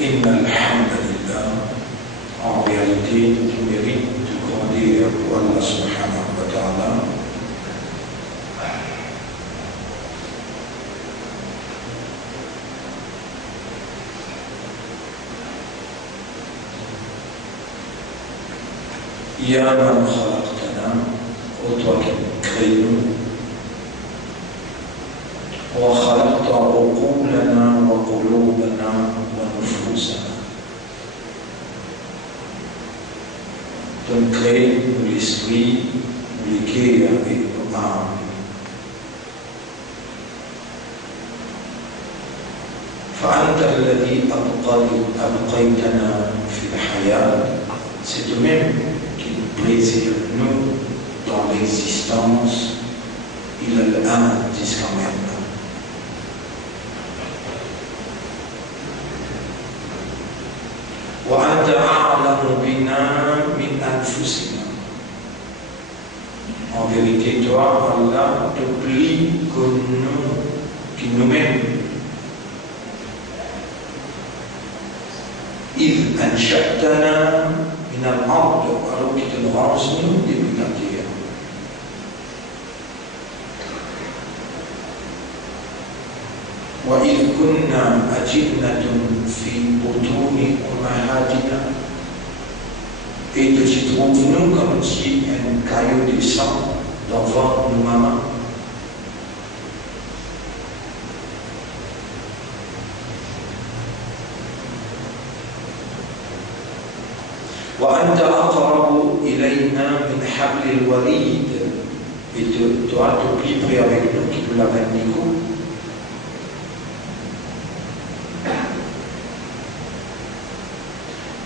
إن الحمد لله. En réalité, tu mérites de grandir pour Allah subhanahu wa ta'ala. Ya man khalaqtana, ô toi qui crée nous, wa khalaqta uqulana wa qulubana wa nufusana. Tu as créé l'esprit, le cœur et nos âmes. فأنت الذي أبقيتنا في الحياة. C'est toi-même qui nous préserve nous dans l'existence إلى الآن jusqu'à maintenant. وأنت أعلم بنا من أنفسنا. En vérité, toi, Allah, te plie que nous-mêmes. إذ أنشأتنا من الأرض alors que tu nous ranges nous depuis la terre. وإذ كنا أجنة في بطون أمهاتنا. Et que tu trouves nous comme si un caillou de sang devant nos mamans. وأنت أقرب إلينا من حبل الوريد. Et tu as tout plus près avec nous qui nous l'avons dit.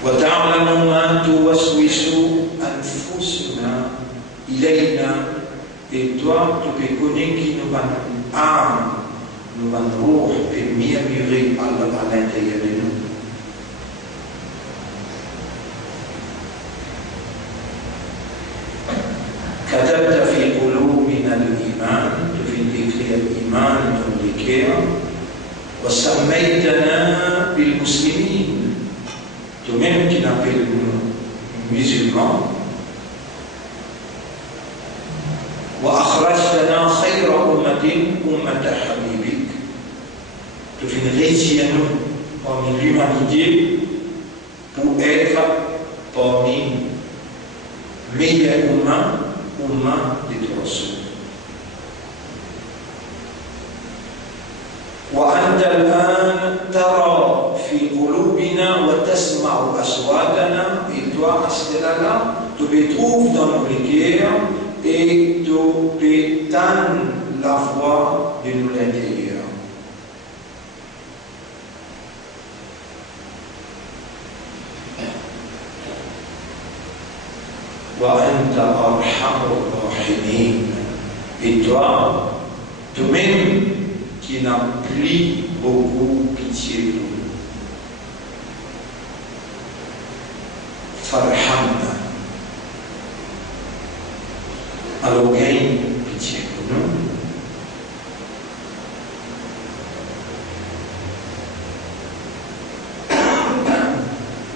وتعلم ما توسوس أنفسنا إلينا. Et toi, tu peux connaître qui nous va âme, nous va roh et murmurer à l'intérieur de nous. كتبت في قلوبنا الإيمان. Tu viens d'écrire l'Iman dans les cœurs. وسميتنا بالمسلمين. Toi-même qui n'appelles nous musulmans. وأخرجتنا خير أمة أمة حبيبك. Tu viens réussir nous parmi l'humanité pour être parmi meilleurs humains, humains de ton Rasoul. وأنت الآن ترى في قلوبنا وتسمع أصواتنا. Et toi, à ce là, tu te trouves dans nos cœurs et tu peux entendre la voix de nous l'intérieur. وأنت أرحم الراحمين. Et toi, toi-même qui n'a plus beaucoup pitié de nous. Farhamna. Alors gagne pitié de nous.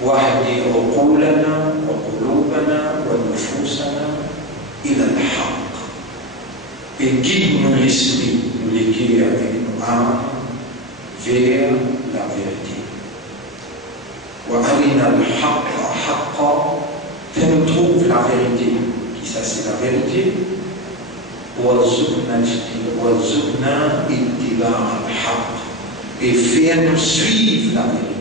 واهدي عقولنا وقلوبنا ونفوسنا إلى الحق. Et guide-nous l'esprit, nous les cœurs avec nos âmes vers la vérité. وأرنا الحق حقا. Fais-nous trouver la vérité. Qui ça c'est la vérité. وارزقنا اتباع الحق. Et fais-nous suivre la vérité.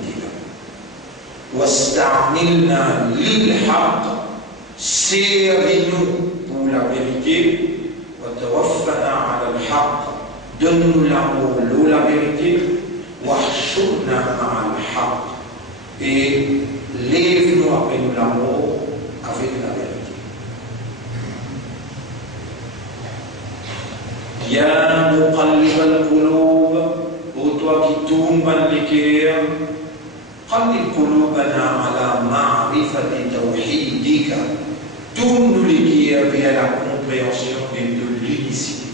واستعملنا للحق. Servis-nous pour la vérité. وتوفنا على الحق. Donne-nous l'amour, la vérité. واحشرنا مع الحق. Et lève-nous après nous l'amour avec la vérité. يا مقلب القلوب. Ô toi qui tournes les cœurs. قلب قلوبنا على معرفة توحيدك. Tourne les cœurs vers la compréhension de l'unicité.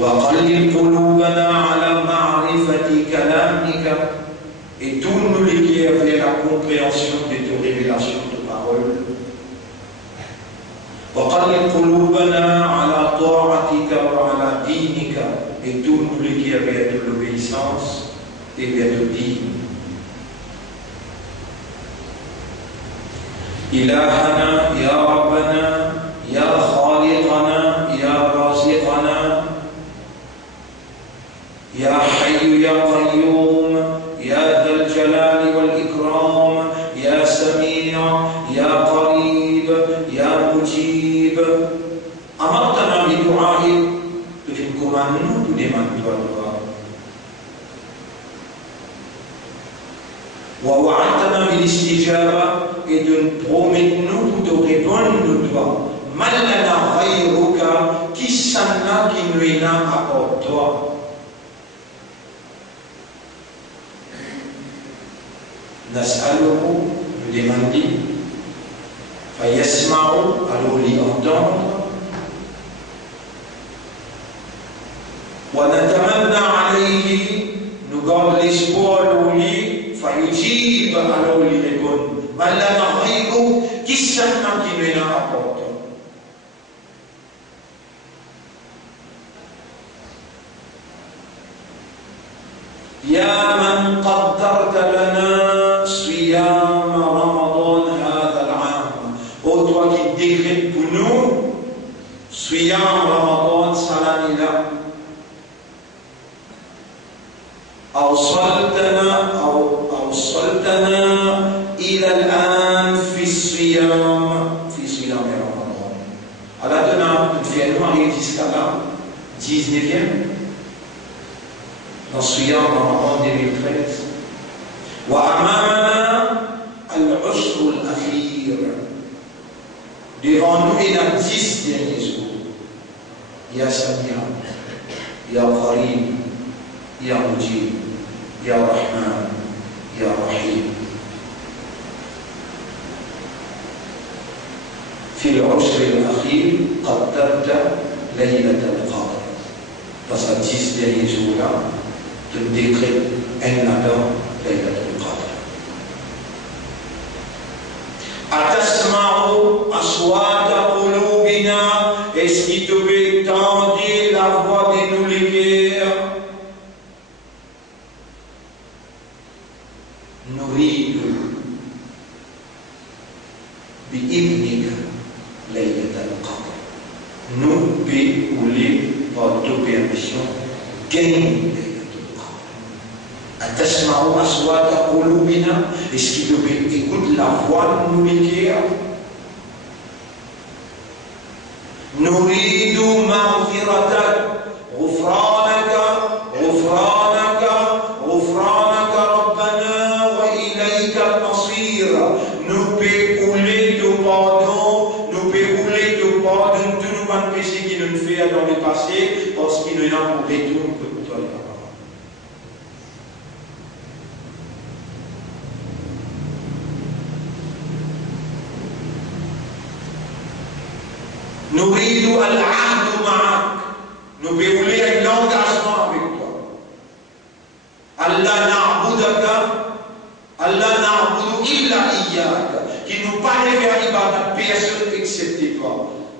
وقلب قلوبنا على معرفة كلامك et tourne les cœurs vers la compréhension de tes révélations de parole. وقلب قلوبنا على طاعتك وعلى دينك et tourne les cœurs vers l'obéissance et vers le dîme. إلهنا يا ربنا يا خالقنا يا رازقنا يا حي يا قيوم يا ذا الجلال والإكرام يا سميع يا قريب يا مجيب أمرتنا بدعائك بفنكم عنه لمن تولى ووعدتنا بالاستجابة et de nous promettre nous de répondre toi. Malana ghayruka qui s'en qui nous a apporté toi. Nas'aluhu, nous demandons, fayasma'u, alors l'y entendre, wa natamanna alayhi, nous garde l'espoir de lui, fayujib, alors l'y répondre. Malana ghayruka qui s'en qui nous a apporté. يا من قدرت لنا صيام رمضان هذا العام. Ô toi qui décrètes pour nous صيام رمضان cette année-là. أوصلتنا إلى الآن في الصيام رمضان. Alors nous arrivons jusqu'à là 19e. dans Siyam Ramadan 2013. وأمامنا العشر الأخير. Devant nous, il y a 10 derniers jours. Ya Samia, Ya Qarib, Ya Mujib, Ya Rahman, Ya Rahim. في العشر الأخير قدرت ليلة القدر. Dans ces 10 derniers jours-là, de décret Ennadam Laylatul Qadr. Atasma'u aswata qulubina, est-ce qu'il devait tendre la voix de nos cœurs? Nuridu bi'ibnika Laylatul Qadr. Nous voulons, par toute permission, gagner. أتسمع أصوات قلوبنا est-ce qu'il écoute la voix de nos cœurs نريد مغفرتك غفرانك غفرانك غفرانك ربنا وإليك المصير nous pécouler de pardon nous pécouler de pardon tous nos péchés qui nous fait dans le passé parce qu'il nous a pour retour pour toi. نريد العهد معك nous voulons un engagement avec toi Allah na'budaka Allah na'budu illa iyyaka qui nous parle vers ibadat personne excepté toi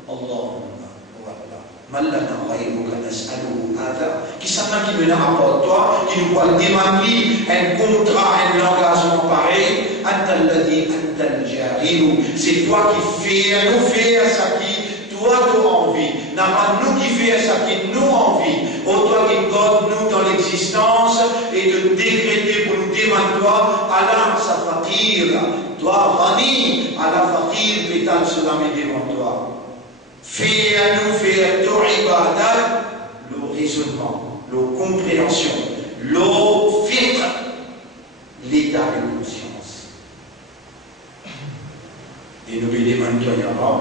Allahumma wa Allah malana ghayruka nas'aluhu hada qui s'en qui nous apporte toi qui nous doit demander un contrat un engagement pareil anta alladhi anta al-jahil c'est toi qui fais nous faire ça qui toi tu as envie, n'a pas nous qui fait ça qui nous envie, ô toi qui garde nous dans l'existence et de décréter pour nous demander toi, Allah sa fakir, toi Rani, Allah fakir, pétale cela met devant toi. Fais à nous faire ton ibadat, le raisonnement, la compréhension, le filtre, l'état de conscience. Et nous lui demandons toi, Ya Rab,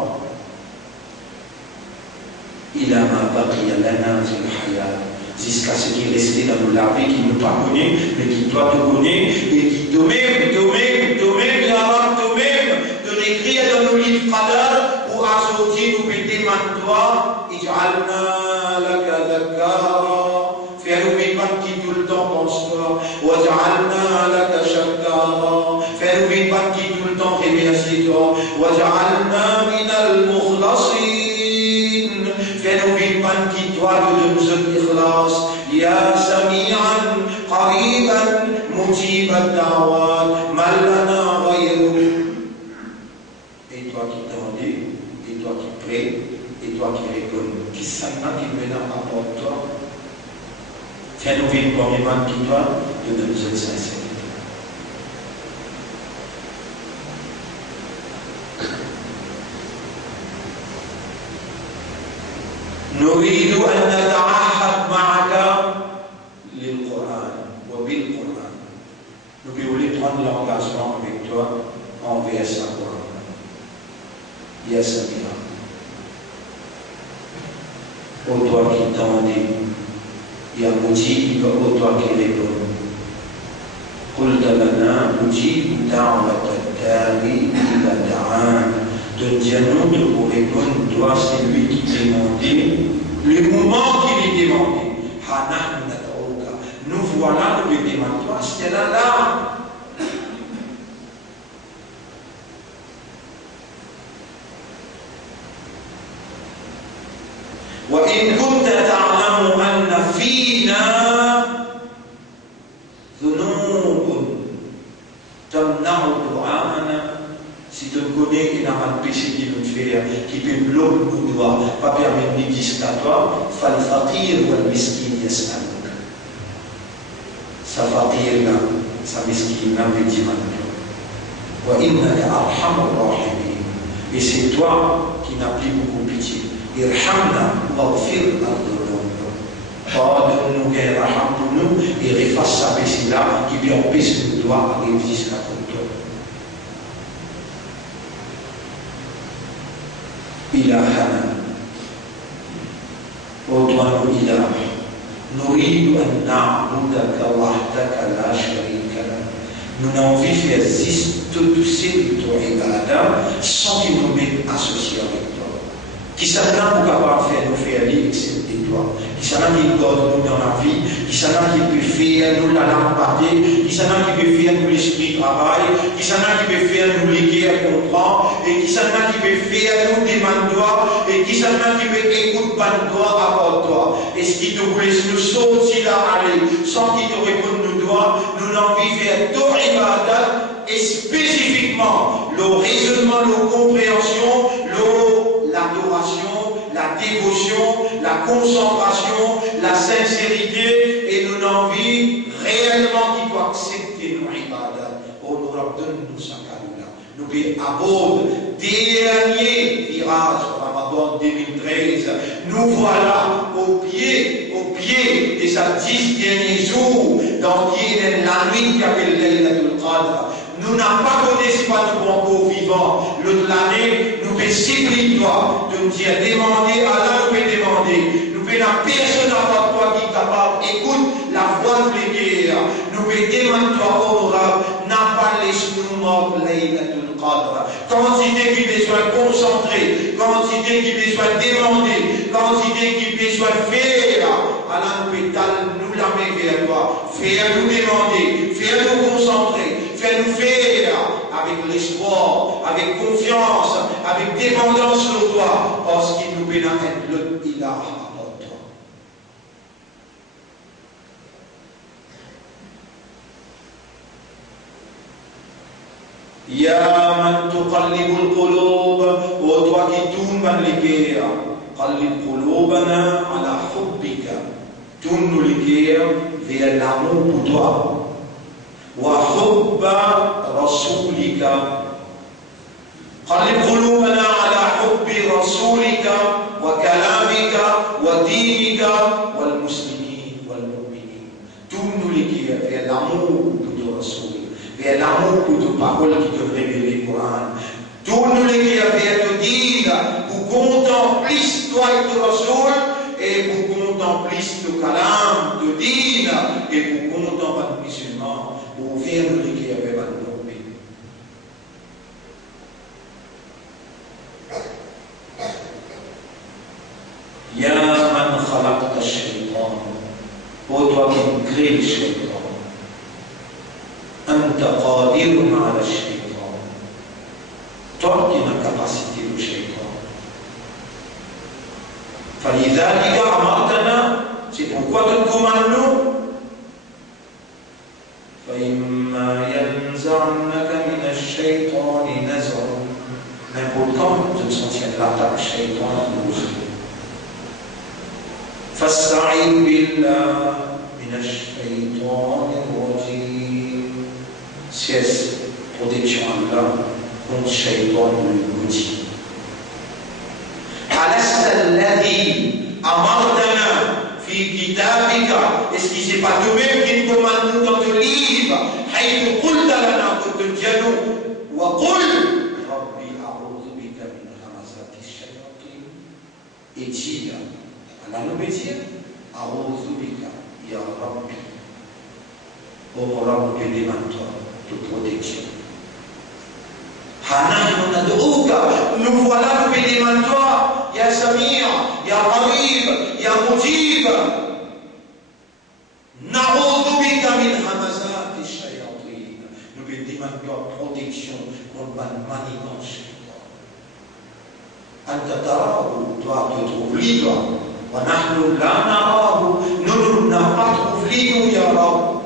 il a ma baqi lana fil hayat jusqu'à ce qu'il reste dans nos larves qui ne pas connaît mais qui doit te connaître et qui toi-même Ya Rab toi-même de l'écrire dans nos livres qadar ou assortir nous peut demander demande-toi, ij'alna laka dhakkara, fais-nous vivre qui tout le temps pense-toi, waj'alna laka shakkara, fais-nous vivre qui tout le temps remercie-toi, waj'alna minal mukhlasin, fais-nous vivre qui toi de nous ikhlas, ya sami'an qariban mujib ad-da'wat, mal lana ghayruk. Et toi qui tendais, et toi qui prie, et toi qui réponds, qui s'en qui mène à toi, fais-nous vivre comme les mains qui toi, de nous être sincères. نريد أن نتعهد معك للقرآن وبالقرآن. Nous voulons prendre l'engagement avec toi envers sa Coran. Ya Samira. Ô toi qui tendais, Ya Mujib, ô toi qui réponds. قل لنا مجيب دعوة الداعي إذا دعان. Donne-nous de vous répondre, toi c'est lui qui demandait, le moment qu'il est demandé. Hanan Nadrouka, nous voilà, nous lui demandons, toi c'était là. وإن كنت تعلم أن فينا ذنوب تمنع دعاءنا. Si tu connais qu'il y a un péché qui nous fait, qui peut bloquer nos doigts, pas permettre de discatoire, فالفقير والمسكين يسألك. Sa fakir là, sa miskin là, me dit maintenant. وإنك أرحم الراحمين. Et c'est toi qui n'as plus beaucoup pitié. Irhamna waghfir al-dhunub. Pardonne-nous, raham-nous et efface sa péché là qui peut empêcher nos doigts arriver jusqu'à toi. إلهنا وطوان إله نريد أن نعبدك وحدك لا شريك لك. Nous n'avons envie de faire juste tout ce que tu as sans qu'il nous mette associés avec toi. Qui s'en a pour capable faire nous faire aller excepté toi. Qui s'en a qui garde nous dans la vie. Qui s'en a qui peut faire nous la lampe pâtée. Qui s'en a qui peut faire nous l'esprit travail. Qui s'en a qui peut faire nous les guerres comprendre. Et qui s'en a qui peut faire nous demande toi. Et qui s'en a qui peut écouter pas toi avant toi. Et ce qui te voulait nous sortir là aller sans qu'il te réponde nous doigts. Nous l'envie de faire ton ibadat et spécifiquement le raisonnement, la compréhension, l'adoration, la dévotion, la concentration, la sincérité, et nous envie réellement qui doit accepter nos ibadat. Oh, nous donne-nous ça là. Nous abordons dernier virage Ramadan 2013. Nous voilà au pied de ces 10 derniers jours dans qui est la nuit qui appelle Laylatul Qadr. Nous n'avons pas connu, ce n'est pas tout encore vivant. L'année, nous pouvons supplier toi de nous dire demander, Allah nous peut demander. Nous pouvons la personne avant toi qui est capable, écoute la voix de l'église. Nous pouvons demander toi, honorable, n'a pas laissé nous morts Laylatul Qadr. Quantité qui besoin concentrer, quantité qui besoin demander, quantité qui besoin faire. Allah nous peut nous la mettre vers toi. Fais-nous demander, fais-nous concentrer. Fais-nous faire avec l'espoir, avec confiance, avec dépendance sur toi, parce qu'il nous pénètre le ilah à toi. Ya man tuqallibul qulub, ô toi qui tournes les cœurs, qallib qulubana ala hubbika, tourne les cœurs vers l'amour pour toi. وحب رسولك قلب قلوبنا على حب رسولك وكلامك ودينك والمسلمين والمؤمنين. Tourne les cœurs vers l'amour pour ton Rasoul, vers l'amour pour ton parole qui te révèle le Coran. Tourne les cœurs vers ton dîne pour contempler toi et ton Rasoul et pour contempler ton kalam, ton dîne et pour contempler les musulmans. Pour ouvrir le cœur vers notre pays. الشيطان. Ô toi qui crée le shaitan, أنت قادر على الشيطان. Toi qui as la capacité du shaitan. فلذلك أمرتنا, c'est pourquoi tu commandes nous. فإما ينزعنك من الشيطان نزغ. N'importe quand je me sentirai l'attaque shaitan nous. فاستعذ بالله من الشيطان الرجيم. Cesse protection Allah contre shaitan le maudit. ألست الذي أمرتنا في كتابك. Est-ce qu'il n'est pas toi-même qui nous commande dans ton livre حيث قلت لنا قلت الجنو وقل ربي أعوذ بك من همزات الشياطين. Et dire Allah nous bénit, أعوذ بك يا ربي. Oh Rabbi, demande-toi de protection. حنان ندعوك, nous voilà, nous demandons-toi, يا سميع, يا قريب, يا مجيب. نعوذ بك من همزات الشياطين. Nous demandons protection contre la manigance. أنت تراه, toi tu trouves libre. ونحن لا نراه, nous n'avons pas trouvé libre, يا رب.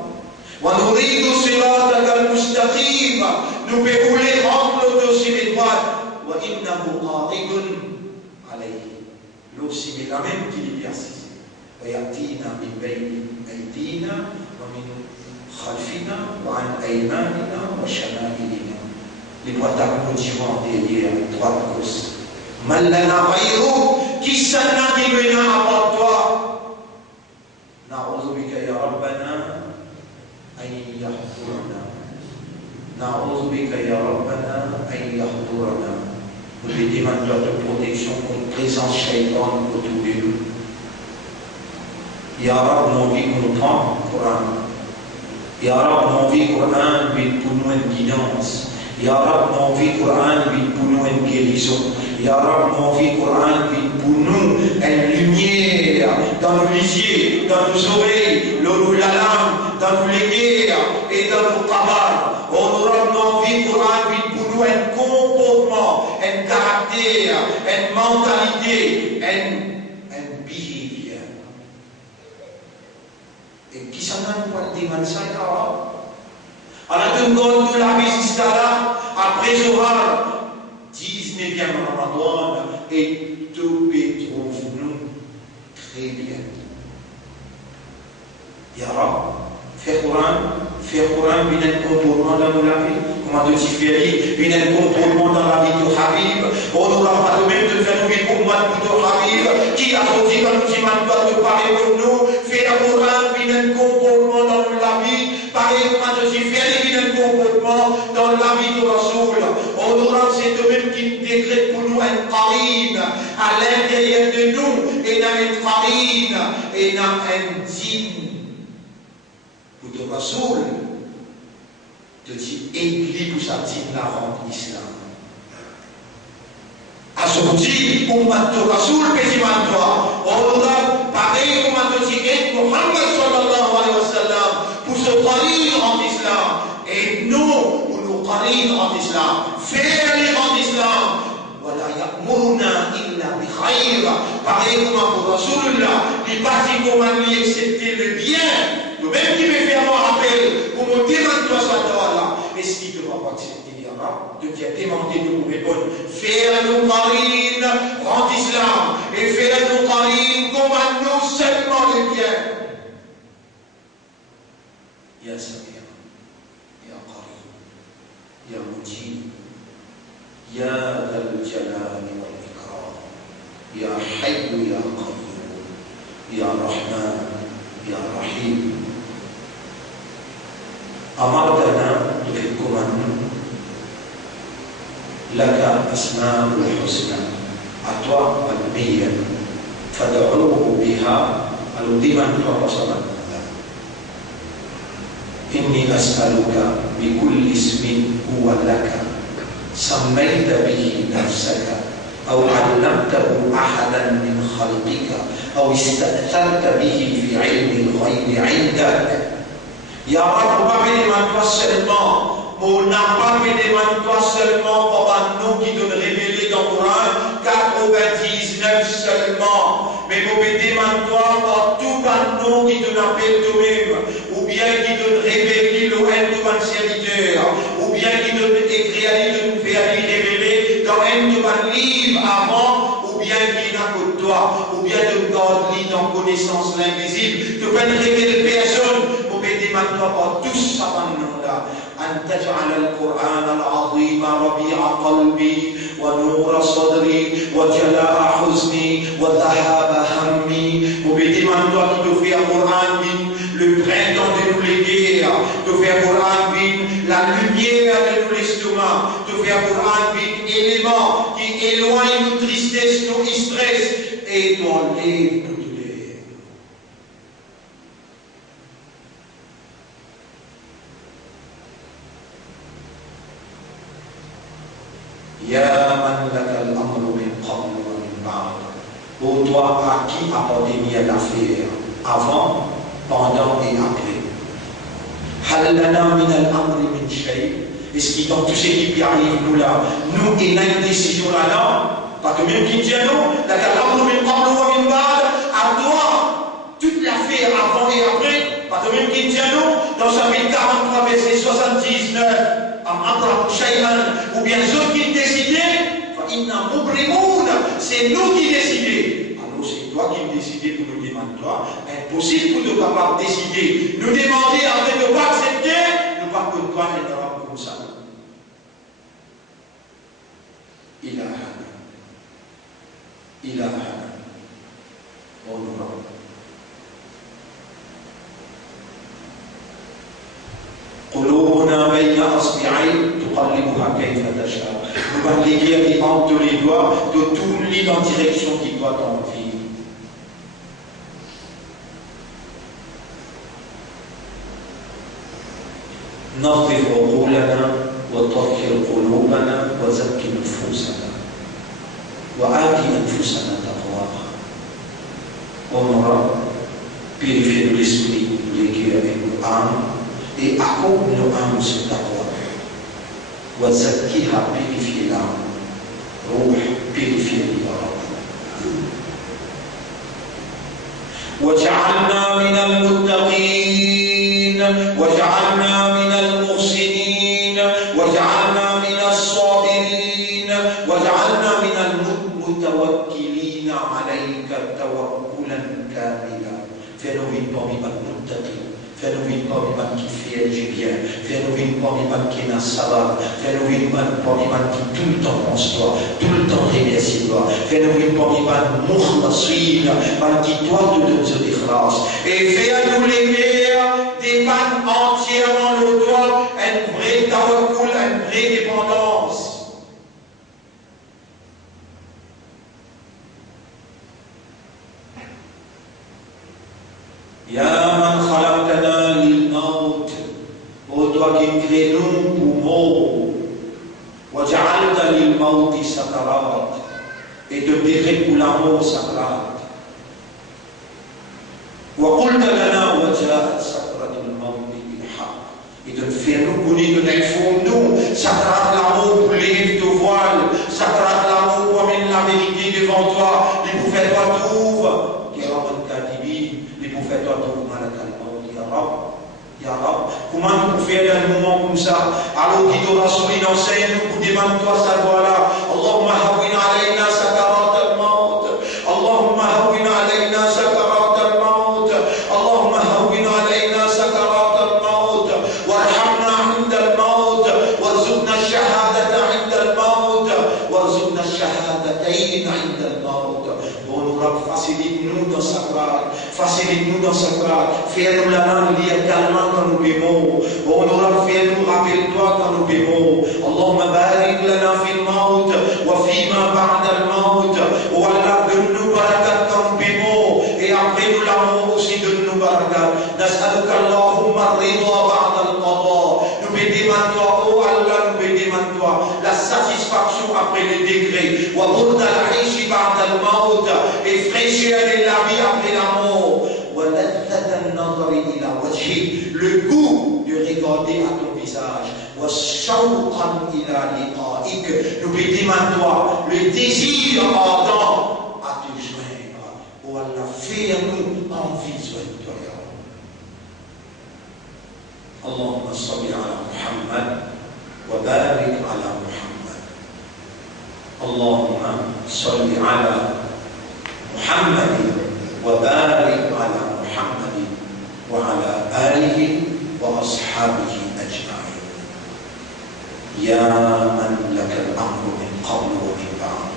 ونريد صراطك المستقيم, nous voulons rendre le dossier droit. وإنه قاعد عليه, l'ossier est la même qui est persiste. ويأتينا من بين أيدينا ومن خلفنا وعن أيماننا وشمائلنا. Les droits d'applaudissement derrière, droite gauche. من لنا غيره, qui s'en a qui vient avant toi. نعوذ بك يا ربنا أن يحضرنا. نعوذ بك يا ربنا أن يحضرنا. Nous lui demandons de protection contre présence shaitan autour de nous. Ya Rab, mon vie comprend le Coran. Ya Rab, mon vie Coran vit pour nous une guidance. Ya Rab, mon vie Coran vit pour nous une guérison. Ya Rab, mon vie Coran vit pour nous une lumière dans nos lisiers, dans nos oreilles, la langue, dans nos guerres et dans nos tabacs. Oh Rab, mon vie Coran vit pour nous un comportement, un caractère, une mentalité, un behavior. Et qui s'en a pour dire ça, Ya Rab? Alors, tout la visite là, après Zohar, 19e Ramadan, et tout trouve-nous très bien. Ya Rab, fais Coran, bien un comportement dans la vie. Comment te différer, bien un comportement dans la vie de Habib. On n'aura pas de même de faire nous pour moi de Habib, qui a dit quand nous demandons de parler pour nous, fais le Coran, bien un comportement dans la vie. Pareil, comment te différer, bien un comportement dans la vie de Rasoul. On aura c'est eux-mêmes qui décrètent pour nous un qarine à l'intérieur de nous, et dans un qarine, et dans un dîme. Pour de Rasoul, te dit église pour sa dîme la rendre l'islam. À son dit, on m'a de Rasoul, pétiman toi. On aura pareil, comme on te dit, et Muhammad sallallahu alayhi wa sallam, pour se qarine en islam. Et nous, pour nous qarine en islam. Faire en islam. Voilà, ya'muruna illa bi khayr. Pareil comme pour Rasulullah, les partis comme lui accepter le bien. Le même qui me fait un rappel, pour me demander toi ça là. Est-ce qu'il ne va pas accepter Ya Rab? De bien demander de nous répondre. Faire nos qarine en islam. Et faire nos qarine comme à nous seulement le bien. Ya Samir, Ya Qarib, Ya Mujib. يا ذا الجلال والإكرام يا حي يا قيوم يا رحمن يا رحيم. أمرتنا بكم لك أسماء الحسنى أطوى البية فدعوه بها الوديما وصلا. إني أسألك بكل اسم هو لك سميت به نفسك أو علمته أحدا من خلقك أو استأثرت به في علم الغيب عندك. Ya Rab, on pas demande toi seulement, on n'a pas demande toi seulement pour nous qui donne révélé dans le Coran, 99 seulement, mais on demande toi pour tout nous qui donne appel toi-même, ou bien qui donne révélé le haine de ton serviteur, ou bien qui donne écrit à lui, de nous faire révéler dans un de ton livre avant, ou bien qui n'a que toi, ou bien de garde lui dans connaissance l'invisible, de ne révéler personne. Demande-toi par tous là أن تجعل القرآن العظيم ربيع قلبي ونور صدري وجلاء حزني وذهاب همي. Demande-toi qui te fait un Coran le printemps de nous les guerres, te fait un Coran la lumière de nous l'estomac, te fait un Coran élément qui éloigne nos tristesses, nos stress et t'enlève nos douleurs. Ya man lakal amru min qabl wa min ba'd. Ô toi à qui appartenait l'affaire avant, pendant et après. Hal lana min al-amri min shay. Est-ce qu'il dans tout ce qui arrive nous là, nous et une décision là, parce que même qui dit nous, lakal amru min qabl wa min ba'd, à toi toute l'affaire avant et après, parce que même qui dit nous, dans chapitre 43 verset 79. Ou bien ceux qui décidaient, c'est nous qui décidons. Alors c'est toi qui décides pour nous demander toi. Impossible pour nous capables de décider. Nous demander après de ne pas accepter, nous pas que toi n'est pas comme ça. Il a on nous va. قلوبنا بين أصبعين تقلبها كيف تشاء. Nous va léguer entre les doigts de tout lit dans direction qui doit t'envier. نظف عقولنا وطهر قلوبنا وزك نفوسنا وآت أنفسنا تقواها. On purifier l'esprit, les cœurs et l'âme. Et accorde nos âmes sur ta voie. Wazakkiha, purifier l'âme. Ruh, purifier l'âme. وجعلنا من المتقين وجعلنا من المحسنين وجعلنا من الصابرين وجعلنا من المتوكلين عليك توكلا كاملا. Fais-nous vivre parmi المتقين. Fais-nous vivre parmi les qui fait du bien. Fais-nous vivre parmi les qui n'a sabbat. Fais-nous vivre parmi les qui tout le temps pense toi, tout le temps remercie toi. Fais-nous vivre parmi les mukhlasina, qui toi te donnes des grâces. Et fais-nous les meilleurs des man entièrement le toi, une vraie tawakkul, une vraie dépendance. Ya man khalaqtana lil maut, ô toi qui crée nous pour mort, wa ja'alta lil mauti sakarat, et te dirais pour la mort sakarat. Wa qulta lana wa ja'at sakaratul maut bil haqq, et te faire nous connaître de nous sakarat l'amour pour les de voile, sakarat l'amour pour amener la vérité devant toi, les prophètes toi trouvent, qui est en fais-toi tout mal à Ya Rab, comment nous pouvons faire un moment comme ça? Alors qu'il t'aura souri dans scène, nous demandons-toi sa voix-là. Allahumma hawwin alayna sakarat al-maut. Allahumma hawwin alayna sakarat al-maut. Allahumma hawwin alayna sakarat al-maut. Warhamna 'inda al-maut. Warzuqna ash-shahadata 'inda al-maut. Warzuqna ash-shahadatayn 'inda al-maut. Bon Rab, facilite-nous dans sa voix. Facilite-nous dans sa grâce. Fais-nous la main liée calmement quand nous bêmons. Oh, nous fais-nous, rappelle-toi quand nous bêmons. Allahumma barik lana fil maut wa fima ba'da al maut. Oh Allah, donne-nous barakat quand nous bêmons. Et après nous la mort aussi, donne-nous barakat. Nas'aluka Allahumma ridha ba'da al qada. Nous bédémons toi, oh Allah, nous bédémons toi. La satisfaction après les degrés. Wa burda al-aishi ba'da al maut. Et fraîche plaisir de la vie après la mort. Le goût de regarder à ton visage. N'oublie toi le désir ardent à te joindre. Ou Allah, fais-nous envie de toi. Allahumma salli ala Muhammad wa barik ala Muhammad. Allahumma salli ala Muhammad wa barik ala Muhammad wa ala alihi wa ashabihi ajma'in. Ya man laka al-amru min qabl wa min ba'd.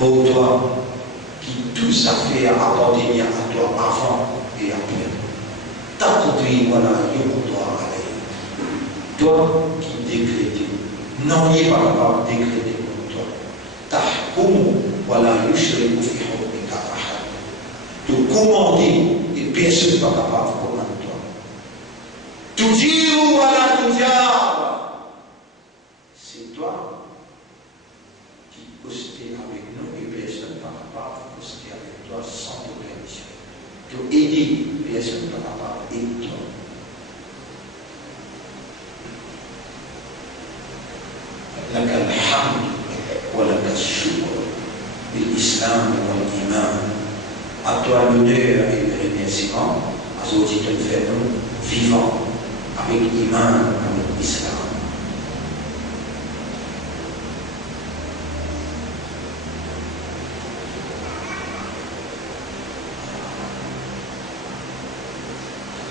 Ô toi qui tout a fait appartenir à toi avant et après. Taqdi wa la yuqda alayhi. Toi qui décrètes, non, il n'est pas capable de décréter pour toi. Tahkum wa la yushriku fi hukmika ahad. Tu commander et personne n'est pas capable de commander toi. Tu dis ou voilà tu diable. C'est toi qui postais avec nous et personne n'est pas capable de poster avec toi sans te permission. Tu aider, personne n'est pas capable d'aider toi. لك الحمد ولك الشكر بالإسلام والإيمان. À toi l'honneur et le remerciement, à ceux qui te fait nous vivants avec l'Iman, avec l'Islam.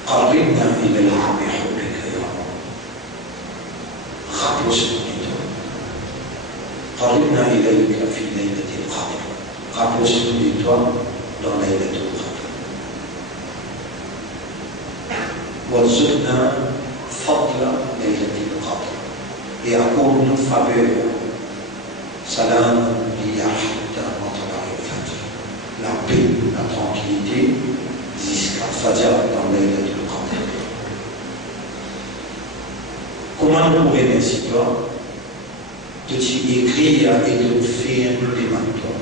قربنا إلى الحق حبك يا رب. rapproche-nous de toi. قربنا إليك في ليلة القدر. rapproche-nous de toi dans ليلة القدر. وارزقنا فضل ليلة القدر. Et accorde-nous faveur. Salam liya hatta matla al-fajr. La paix, la tranquillité jusqu'à Fajr dans Laylat al-Qadr. Comment nous remercions toi de t'écrire et de faire nous demander.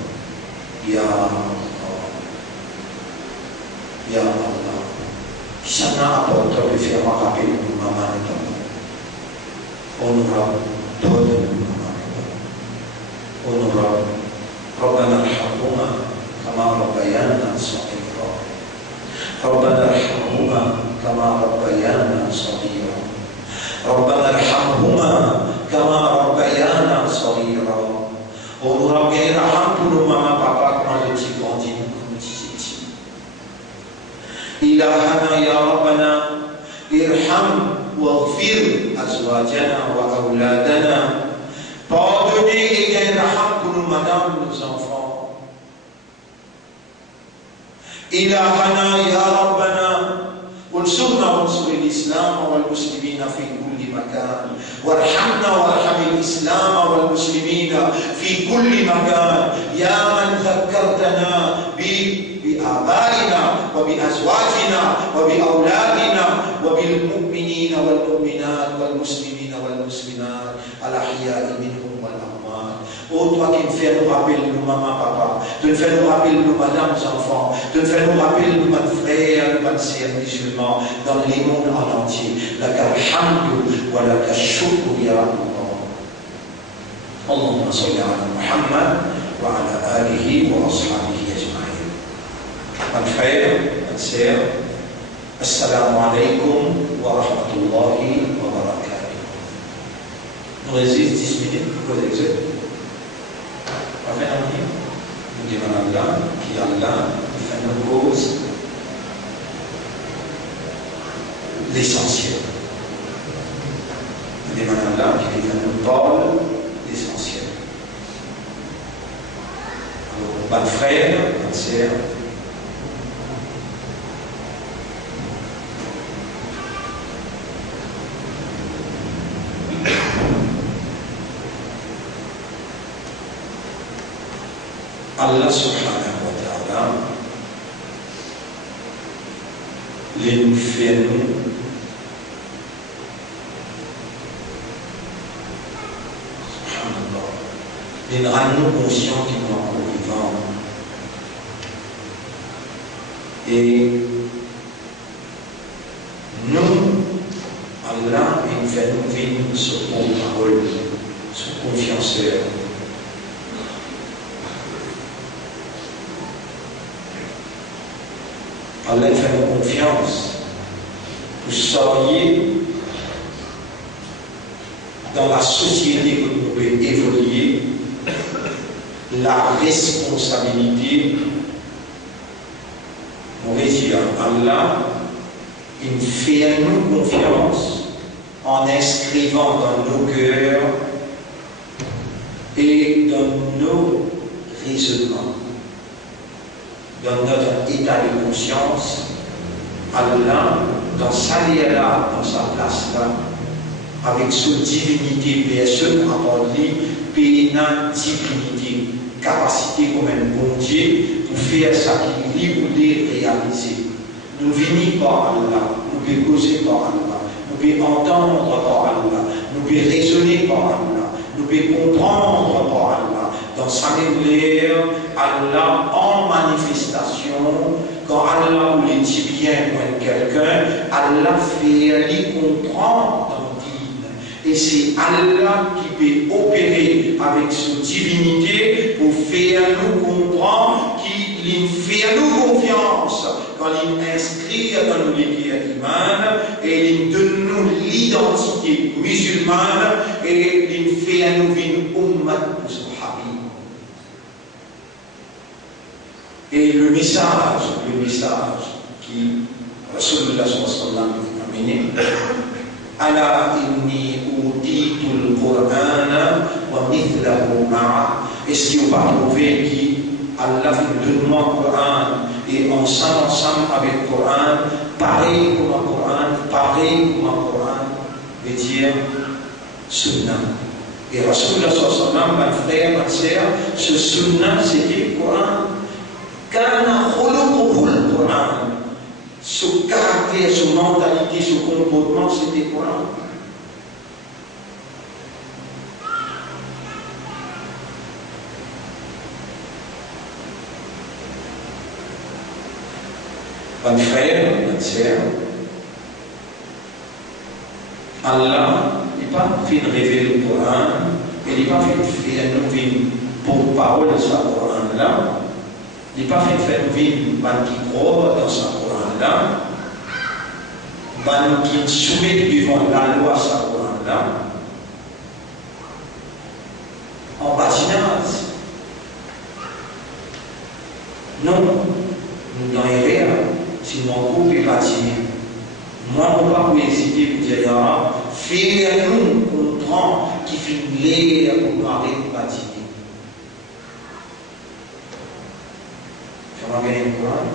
Ya Allah, chacun apporte le faire rappeler nous maman et toi. Honorable, donne-nous maman et toi. Honorable, ربنا ارحمهما كما ربيانا صغيرا. ربنا ارحمهما كما ربيانا صغيرا. ربنا ارحمهما كما ربيانا صغيرا. Oh Rabbi, raham pour nous, maman, papa, quand je t'y grandis, comme tu t'y. إلهنا يا ربنا ارحم واغفر أزواجنا وأولادنا. Pardonnez et gagne raham pour nous, madame, nos enfants. إلهنا يا ربنا وانصرنا وانصر الإسلام والمسلمين في كل مكان. وارحمنا وارحم الإسلام والمسلمين في كل مكان. يا من ذكرتنا بآبائنا وبأزواجنا وبأولادنا وبالمؤمنين والمؤمنات والمسلمين والمسلمات الأحياء منهم والأموات. Oh, toi qui me fais nous rappeler nous, maman, papa, tu me fais nous rappeler nous, madame, enfants, tu me fais nous rappeler nous, mes frères, mes sœurs musulmans, dans les mondes en entier. La alhamdu wa la shukru ya Allah. Allahumma salli ala Muhammad wa ala alihi wa ashabihi ajma'in. Mes frères, mes sœurs, assalamu alaikum wa rahmatullahi wa barakatuh. Nous résiste 10 minutes pour les exercices. Nous demandons à Allah qui Allah qui fait nos causes l'essentiel. Nous demandons à Allah qui fait nos paroles l'essentiel. Alors, mes frères, mes sœurs, Allah subhanahu wa ta'ala les nous fait nous subhanallah les rend nous conscients qu'ils nous encore vivants Et nous, Allah, il fait nous vivre sur parole, sur confiance. Allah fait nous confiance pour sortir dans la société que nous pouvons évoluer, la responsabilité. On va dire, Allah, il fait nous confiance en inscrivant dans nos cœurs et dans nos raisonnements, dans notre état de conscience, Allah, dans sa là, dans sa place là, avec sa divinité, personne à lui, pénal divinité, capacité comme un bon Dieu pour faire ça qu'il voulait réaliser. Nous venons par Allah, nous pouvons causer par Allah, nous pouvons entendre par Allah, nous pouvons raisonner par Allah, nous pouvons comprendre par Allah. Dans sa lumière, Allah en manifestation, quand Allah voulait dire bien pour quelqu'un, Allah fait lui comprendre dans le. Et c'est Allah qui peut opérer avec sa divinité pour faire nous comprendre qu'il fait nous confiance quand il inscrit dans nos liquides humaines et il donne nous l'identité musulmane et il fait nous vivre ummat pour son habib. Et le message qui Rasulullah sallallahu alayhi wa sallam a amené, ala inni utitul Qur'ana wa mithlahu ma'a. Est-ce qu'il n'y a pas trouvé qui Allah donne moi le Coran et ensemble avec le Coran, pareil comme un Coran, veut dire Sunnah. Et Rasulullah sallallahu alayhi wa sallam, mon frère, ma sœur, ce Sunnah c'était le Coran. Kana khuluquhu al-Quran. Son caractère, son mentalité, son comportement, c'était le Coran. Mon frère, ma sœur, Allah n'est pas fait de révéler le Coran, il n'est pas fait de faire nous vivre pour parole de ce Coran-là. Il n'est pas fait de faire vivre qui croient dans ce Coran-là, qui soumettent devant la loi ce Coran-là, en bâtinage. Non, nous dans les rêves, si mon groupe est bâti, moi, je ne peux pas hésiter pour dire, fais-nous comprendre qui fait l'air pour parler de bâtir. On va gagner le Coran.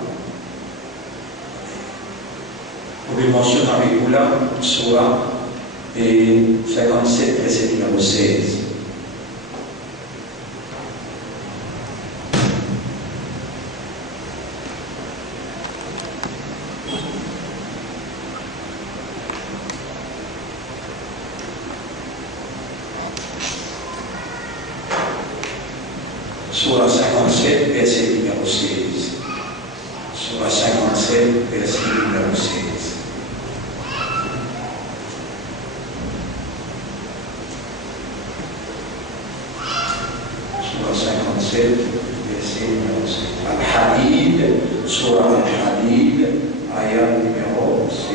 On peut mentionner avec vous là, Surah et 57, verset numéro 16. Surah 57, verset numéro 16. Surah 57, verset numéro 16. Surah 57, verset numéro 16. Al-Hadid, Surah Al-Hadid, ayat numéro 16.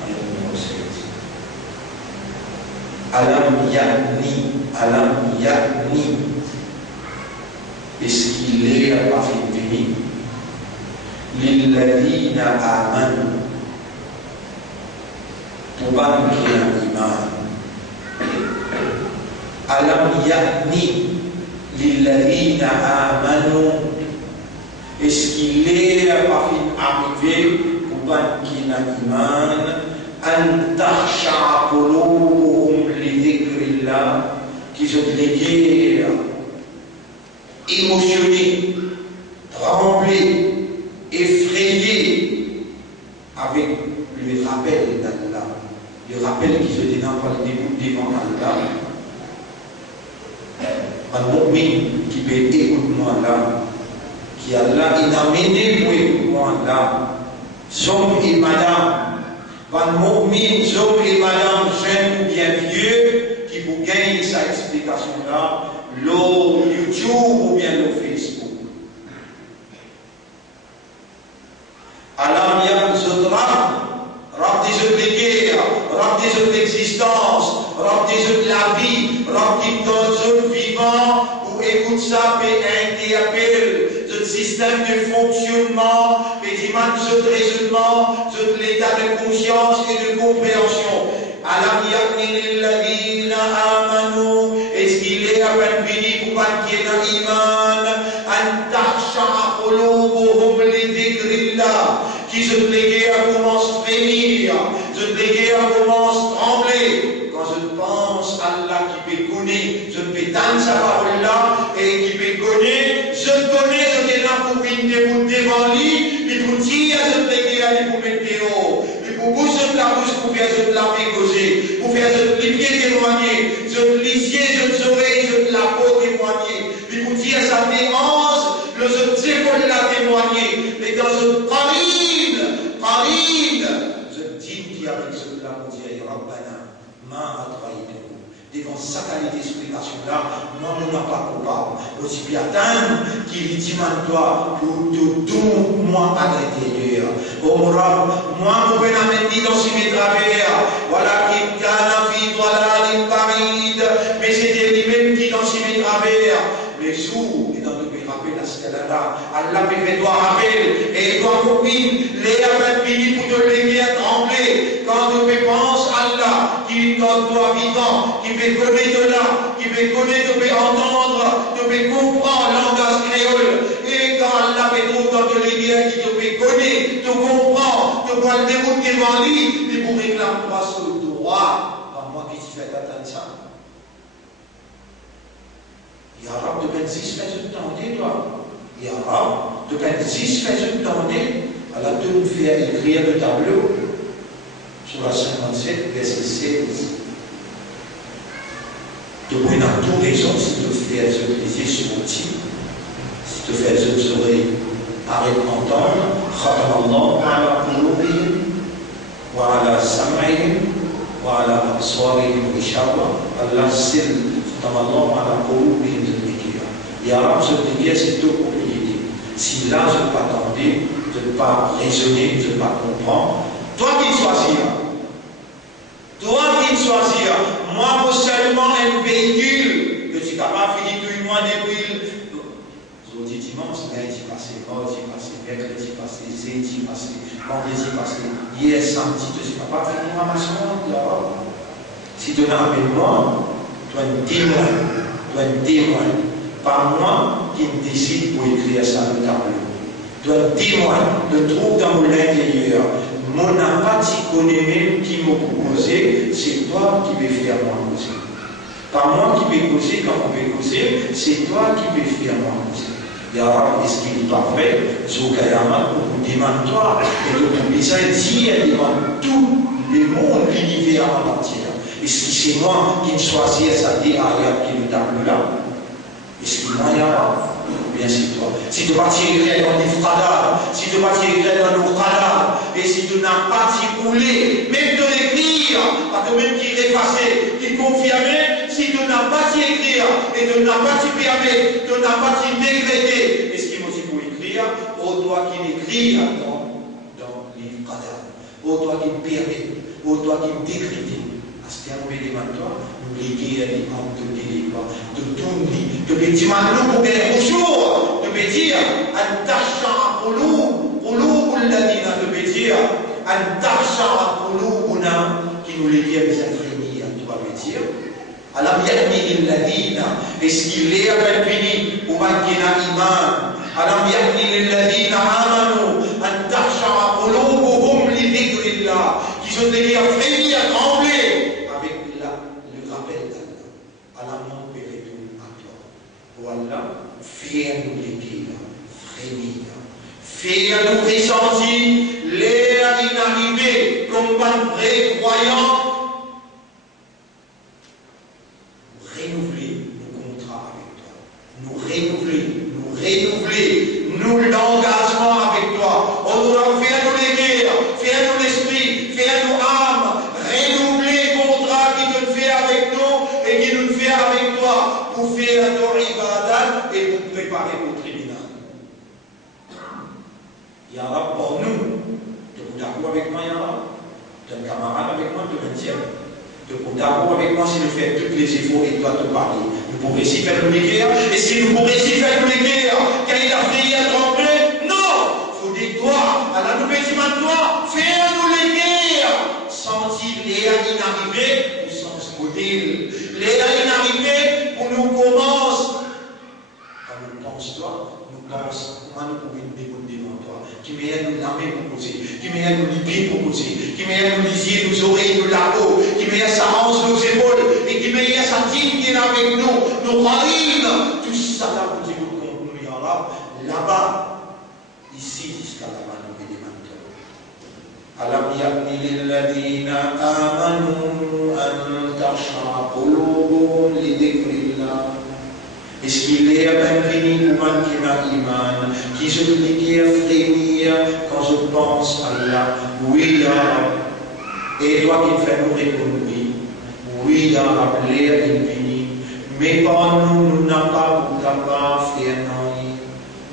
Ayat numéro 16. Alam yakni. Est-ce qu'il est pas fini? Lilladina amanu. Pour ban qui a iman. Alam yakni. Lilladina amanu. Est-ce qu'il est pas arrivé pour ban qui a iman? An takhsha qulubuhum li dhikrillah. Qui se déguèrent, émotionnés, tremblés, effrayés avec le rappel d'Allah, le rappel qui se dénonce par le début devant Allah. Un mu'min qui peut écouter là, qui Allah il a mené pour moi là, hommes et madame, van mu'min, hommes et madame, jeunes ou bien vieux, qui vous gagnent cette explication-là, le YouTube ou bien le Facebook. Allah vient de rab des œuvres de guerre, rab des œuvres d'existence, rab des œuvres de la vie, rab des œuvres vivants, pour écouter ça, et appel, le système de fonctionnement, les dimensions de raisonnement, de l'état de conscience et de compréhension. Alam yakni lilladhina amanu, est-ce qu'il est à peine fini pour pas qu'il y ait un iman, an tahsha'a qulubuhum li dhikrillah, qui se dégué à commence à frémir, se dégué à commence à trembler. Quand je pense à Allah qui peut connaître, je peux tendre sa parole là, et qui peut connaître, je connais ce qui est là pour une devant lui, mais pour dire, je peux dégué à lui pour mettre dehors. Pour bouger de la bouche, pour faire de la pégoser, pour faire de les pieds témoigner, de l'isier, de l'oreille, de la peau témoigner, puis pour dire sa déhanse, le je dévoile la témoigner, mais dans ce Qarine, je dis qui avec ce là pour dire Rabbana, ma atraïtou. Devant sa qualité d'explication-là, moi, je n'ai pas coupable. Aussi bien atteindre qu'il dit toi pour tout moi à l'intérieur. Oh mon Rab, moi, je vais l'amener dans ce travers. Voilà qui canne fi voilà l'imparide. Mais c'était lui-même qui dans ce travers. Mais sous, et dans le pays rappel à ce qu'elle a là, Allah fait toi rappel. Et toi, copine, les a fini pour te léguer à trembler. Quand tu penses Allah, qui donne toi vivant, qui fait connaître là, qui fait connaître, qui fait entendre, qui fait comprendre le langage créole. Et quand Allah fait trop dans te léguer, qui te fait connaître, te comprend, te voit le déroute devant lui, mais pour réclamer toi sur le droit, pas moi qui t'y fais atteindre ça. Ya Rab, de ben 6 fais une tendée, toi. Ya Rab, de ben 6 fais une tendée. Alors, tu nous fais écrire le tableau sur la 57, verset 16. Tu prends tous les autres, si tu fais les yeux sportifs, si tu fais les oreilles, arrête d'entendre. Khatam Allah, ala qulubihim, wa ala sam'ihim, wa ala absarihim, inshallah. Allah sil, khatam Allah, ala qulubihim. Ya Rab, je te dis, c'est tout propriété. Si là, je ne pas t'entendre, je ne pas raisonner, je ne pas comprendre, toi qui choisis. Toi qui choisis. Moi, seulement un véhicule que tu es capable de finir tout le mois depuis. Aujourd'hui, dimanche, lundi passé, mardi passé, mercredi passé, jeudi passé, vendredi passé, hier, samedi, tu es capable de finir ma maçon, là. Si tu n'as pas moi, tu es un témoin. Tu es un témoin. Pas moi qui me décide pour écrire ça dans le tableau. Tu es un témoin, te trouve dans l'intérieur. Mon apathie connaît même qui m'a proposé, c'est toi qui vais faire moi causer. Pas moi qui vais causer quand on va causer, c'est toi qui vais faire moi causer. Ya Rab, est-ce qu'il est parfait? Zoukayama, on demande toi, et que ton message dit, elle demande tout le monde, l'univers en entier. Est-ce que c'est moi qui choisis à dire à qui me table là? Est-ce que moi, Ya Rab? Bien c'est toi. Si tu vas tirer dans des fradars, si tu vas tirer dans nos fradars, et si tu n'as pas coulé, même de l'écrire, pas de même qui effacer, qui confirmer, si tu n'as pas écrire, et tu n'as pas permettre, tu n'as pas décréter, est-ce qu'il m'a dit pour écrire, au toi qui l'écrit dans les fradars, au toi qui permet, au toi qui décréter. À ce terme, toi, nous léguer à l'imam de l'Élément, de tout lit, de petit malou pour bien bonjour, de dire, un tachar à qulub alladina, de dire, un tachar à qulubuna, qui nous léguer à misafrénie, tu vas me dire, alam yakni alladina, est-ce qu'il est à fini, ou makina iman, alam yakni alladina amanu, un tachar à qulubuhum li dhikrillah, qui sont légués à frémir, à trembler. Voilà, fais-nous léguer, frémir, fais-nous ressentir l'air inarrivé comme un vrai croyant. Renouveler nos contrats avec toi, nous renouveler, nous Ya Rab, pour nous, tu es d'accord avec moi, Ya Rab? Tu es camarade avec moi, tu es tu es d'accord avec moi si je fais tous les efforts et toi te parler. Nous pourrons aussi faire tous les guerres. Et si nous pourrons aussi faire tous les guerres, quand il a fait à trembler, non! Il faut dire toi, à la nouvelle dimanche, toi, fais-nous les guerres. Sentir Léa inarrivée pour sans modèle. Léa inarrivée pour nous commence. Quand nous pensons toi, nous pensons comment nous pouvons nous découvrir devant toi. Qui m'aide nous la main pour poser, qui m'aide nous les pieds pour poser, qui m'aide nous les yeux, nos oreilles, nos labos, qui m'aide sa hanche, nos épaules, et qui m'aide sa dîme qui est avec nous, nos racines. Tout ça là pour dire nous contre nous, Ya Rab, là-bas, ici, jusqu'à là-bas, nous demandons. Alam yakni lilladhina amanu an takhsha qulubuhum li dhikrillah. Est-ce qu'il est bienvenu pour un qui n'a iman, qui se dit à frémir quand je pense à Allah? Oui, Ya Rab. Et toi qui fais nous répondre oui, Ya Rab, l'air infini. Mais par nous, nous n'avons pas pour ta part faire non.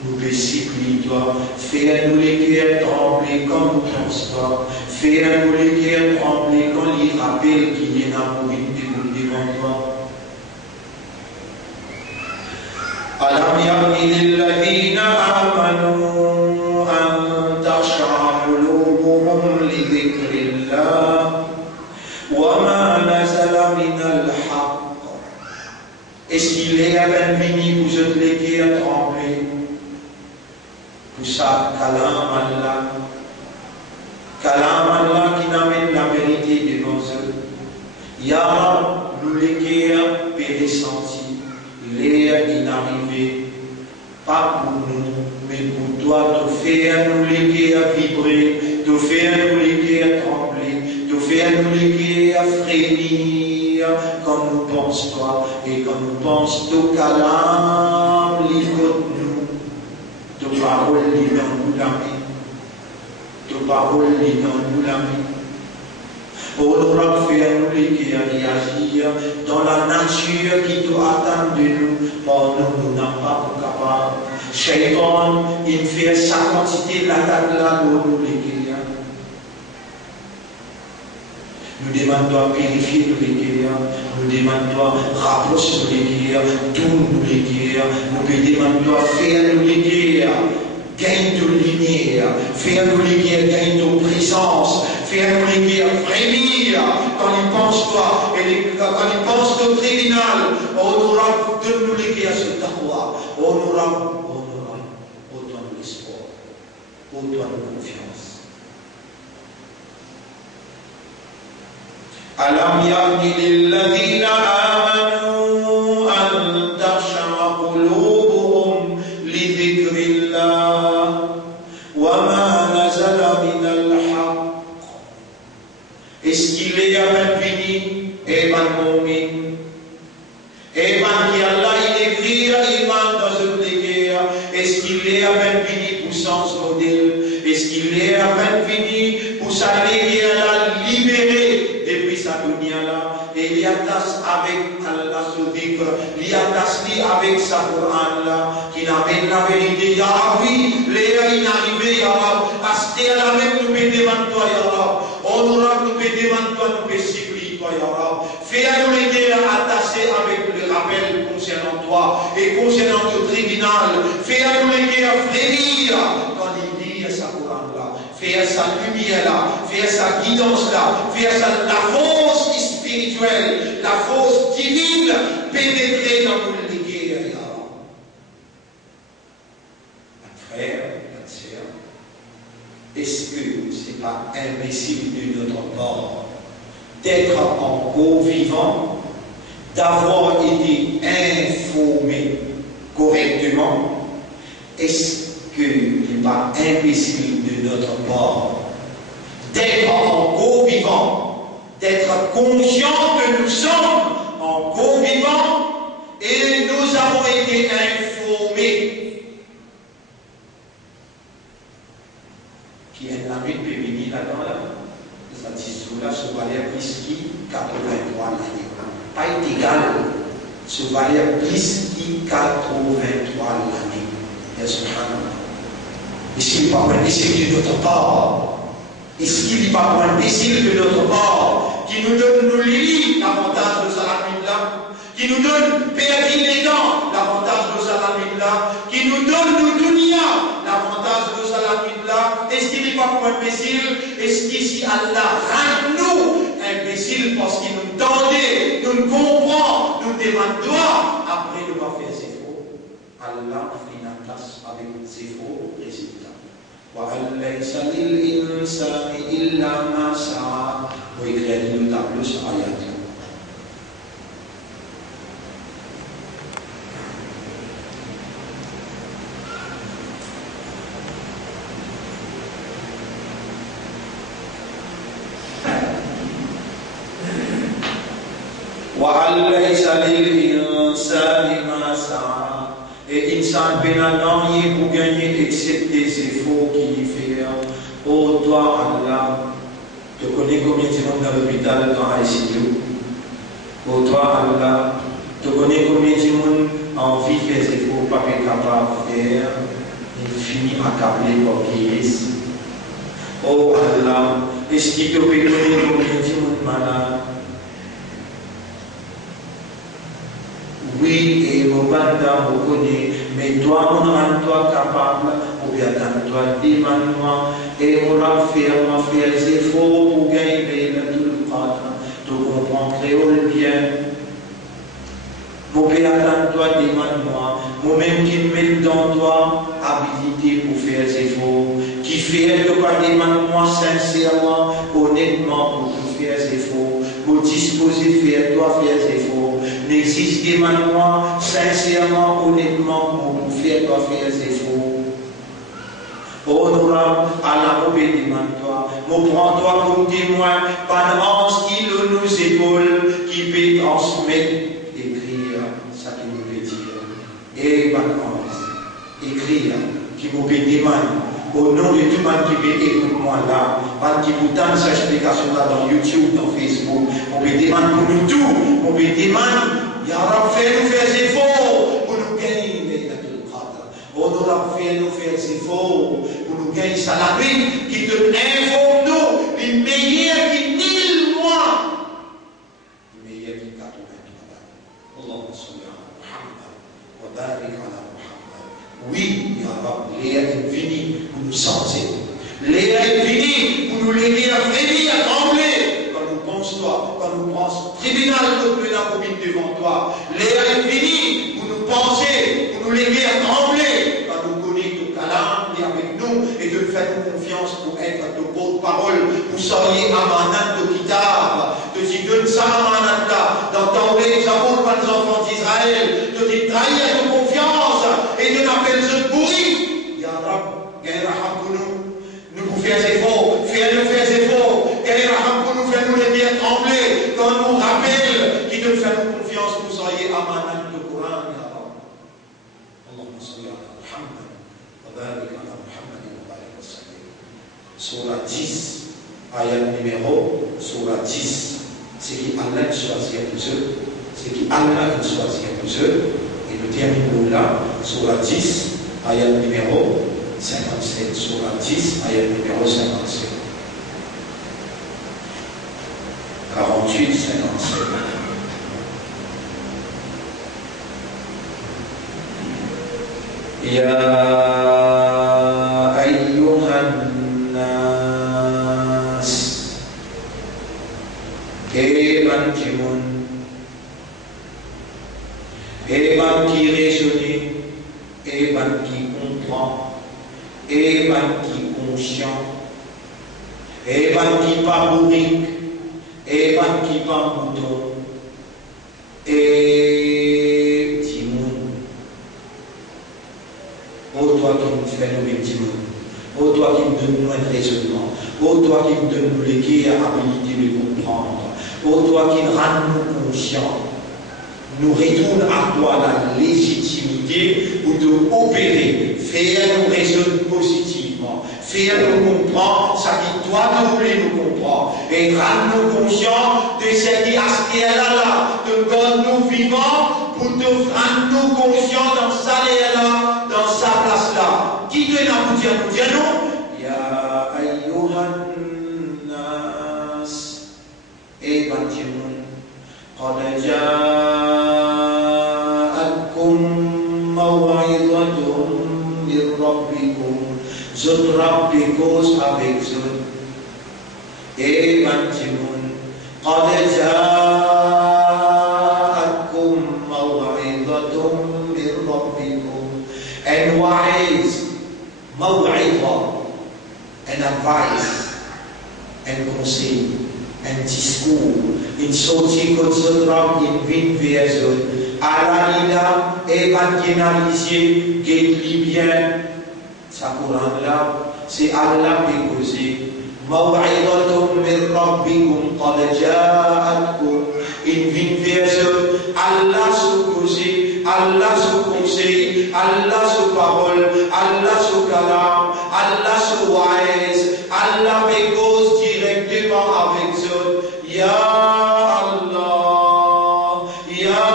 Nous te supplions toi, fais-nous les cœurs trembler quand nous pensons toi. Fais-nous les cœurs trembler quand il rappelle qu'il y en a pour une devant toi. ألم يكن للذين آمنوا أن تخشع قلوبهم لذكر الله وما نزل من الحق. Est-ce qu'il est bienvenu pour je te les à trembler pour ça kalam Allah qui n'amène la vérité devant eux. Ya Rab, nous les cœurs périssentis. L'air inarrivé, pas pour nous, mais pour toi, te faire nous les cœurs vibrer, te faire nous les cœurs trembler, te faire nous les cœurs frémir quand nous pensons toi et quand nous pensons ton calam, livre-nous, tes paroles, les dans nous l'ami, tes paroles, les dans nous l'ami. Oh, nous faire les cœurs réagir dans la nature qui doit attendre de nous. Pour nous, nous n'avons pas pour capable. Shaitan, il fait sa quantité de l'attaque là pour nous les cœurs. Nous demandons à purifier tous les cœurs. Nous demandons à rapprocher tous les cœurs, tourner les cœurs. Nous demandons à faire tous les cœurs. Gagne de lumière, faire nous les guerres, gagne de présence, faire nous les guerres, frémir quand ils pensent toi, et quand ils pensent au tribunal, honorable, donne-nous les guerres sur ta roi, honorable, donne-nous l'espoir, donne-nous confiance. Alam yakni lilladhina amanu an takhsha qulubuhum li dhikrillah. Est-ce qu'il est bienvenu, Eman Momin, Eman qui Allah il écrit, Eman dans une guerre, est-ce qu'il est bienvenu pour sens modèle, est-ce qu'il est bienvenu pour sa guerre libérée depuis sa dunya là, et il y a avec Allah ce dhikr, il y a avec sa Coran là, qui n'amène la vérité, Ya Rabbi, les inarrivés, Ya Rab, acheter à la même nous devant toi, Ya Rab, honorable nous devant toi, nous supplions toi, Ya Rab, fais-nous les attachés avec le rappel concernant toi et concernant le tribunal, fais-nous les frémir quand il dit sa Coran là, fais sa lumière là, fais sa guidance là, fais la force spirituelle, la force divine pénétrer dans nous les guerres, Ya Rab. Frère, ma sœur, est-ce que ce n'est pas imbécile de notre part d'être encore vivant, d'avoir été informé correctement? Est-ce que ce n'est pas imbécile de notre part d'être encore vivant, d'être conscient que nous sommes encore vivants et nous avons été informés? Qui est la vie féminine là-dedans là, ça dit là, ce valeur plus qui 83 l'année. Pas égal, ce valeur plus qui 83 l'année. Est-ce qu'il n'est pas imbécile de notre part? Est-ce qu'il n'est pas imbécile de notre part, qui nous donne nos lits, l'avantage de Salamillah, qui nous donne perdre les dents, l'avantage de Salamillah, qui nous donne nos dunya, l'avantage de Salamillah? Est-ce qu'il n'est pas imbécile? Est-ce qu'ici Allah rend nous imbéciles parce qu'il nous tendait, nous comprend, nous demande droit, après ne pas faire ses faux? Allah fait une classe avec ses faux résultats. وَأَنْ لَيْسَ لِلْإِنسَانِ إِلَّا مَا سَعَى. Vous écrivez le tableau sur ayat. وَأَنْ لَيْسَ لِلْإِنسَانِ مَا سَعَى. Et insan pénal rien pour gagner excepté ses efforts qu'il y fait. Oh toi Allah, tu connais combien de monde dans l'hôpital dans ICU? Oh toi Allah, tu connais combien de monde en vie fait ses efforts pas capable de faire, il finit accablé par guérisse. Oh Allah, est-ce qu'il te connaît combien de monde malade? Oui, et mon banda me connaît, mais toi, on rend-toi capable, ou bien toi, demande-moi, et on va faire des efforts pour gagner tout le cadre, tu comprends créole bien. Mon père, toi, demande-moi, moi-même qui me mets dans toi, habilité pour faire des efforts, qui fait que pas demande-moi sincèrement, honnêtement, pour faire des efforts, pour disposer faire, toi, faire des efforts. N'existe demande-moi sincèrement, honnêtement, pour faire, toi, faire des efforts. Honorable, Allah, mon béni, demande-toi, mon prends-toi comme témoin, pendant ce qui nous épaules, qui peut transmettre. Ça qui nous peut dire, et écrire, qui vous peut demander, au nom de tout le monde qui peut écouter moi là, parce qui vous donne cette explication là dans YouTube, dans Facebook, on peut demander pour nous tout, on peut demander, ya Rab, fais-nous faire des efforts pour nous gagner les Qadr. On aura fait nous faire des efforts pour nous gagner Salamine, qui te informe nous, les meilleurs qui 1000 mois, les meilleurs qui 80 mois. Allahumma salli ala Muhammad wa barik ala Muhammad. Oui, ya Rab, l'air est fini pour nous sentir. L'air est fini pour nous l'aider à venir, à trembler. Quand nous pensons toi, quand nous pensons tribunal contre la copine devant toi. L'air est fini pour nous penser, pour nous l'aider à trembler. Quand nous connaissons ton calame, et avec nous, et de faire confiance pour être de porte-parole, pour soigner amanat de kitab, de t'y donner ça amanat là, d'entendre les amours par les enfants d'Israël, de t'y trahir de confiance, et de n'appeler ce pourri. Ya Rab, gaïraham pour nous, nous vous faire des efforts, fais-nous faire des efforts, gaïraham pour nous, fais-nous les bien trembler, quand nous rappelle, qui te fait confiance pour soigner amanat de Coran, Ya Rab. Allahumma salli ala Muhammad, wa barik ala Muhammad, wa barik wa sallim. Surah 10, ayat numéro, surah 10, c'est qui Allah choisit pour eux, c'est qui Allah choisit pour eux. Et nous terminons là, surah 10, ayat numéro 57. Surah 10, ayat numéro 57. 48, 57. Ya ayyuhan nas, Eban Timon, Eban qui raisonne, Eban qui comprend, Eban qui conscient, Eban qui pas bourrique, Eban qui pas mouton, et Timon. Oh toi qui nous fais nos Timon, oh toi qui me donne un raisonnement, oh toi qui me donne les habilité de comprendre. Oh toi qui rend nous conscients, nous retourne à toi la légitimité pour te opérer, faire nous raisonner positivement, faire nous comprendre ce qui toi nous voulais nous comprendre, et rendre nous conscients de ce qui aspire là, de God nous pour te rendre nous conscients dans sa là, dans sa place là. Qui te n'a Diano, Ya ayyuhan nas, bantimun, qad ja'akum maw'idhatun min rabbikum, zut rabbikos avec zut, bantimun, qad ja'akum maw'idhatun min rabbikum, and wise, maw'idha, and advice, and conseil, and discours, in sorti kot zodram in vin verzon, alalina, evangelisier, get libyen, sa Quran là, c'est Allah pécosé, maw'idatum min rabbikum qad ja'atkum, in vin verzon, Allah sous causé, Allah sous conseil, Allah sous parole, Allah sous kalam, Allah sous wise, Allah pécose directement avec eux. Ya Allah, Ya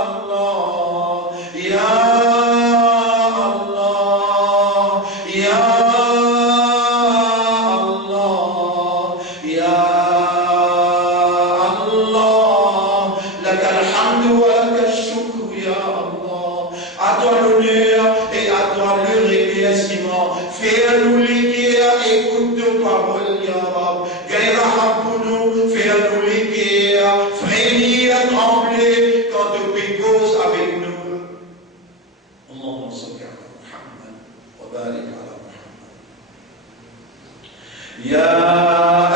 Allah, Ya Allah, Ya Allah, Ya Allah, lakal hamdu wa lakal shukru ya Allah. À toi l'honneur et à toi le remerciement. Fais-nous l'équerre, écoute nos paroles, ya Rab. Gaïra Habounou, fais-nous l'équerre. Frémir, trembler quand tu pécoses avec nous. Allahumma salli ala Muhammad wa barik ala Muhammad. Ya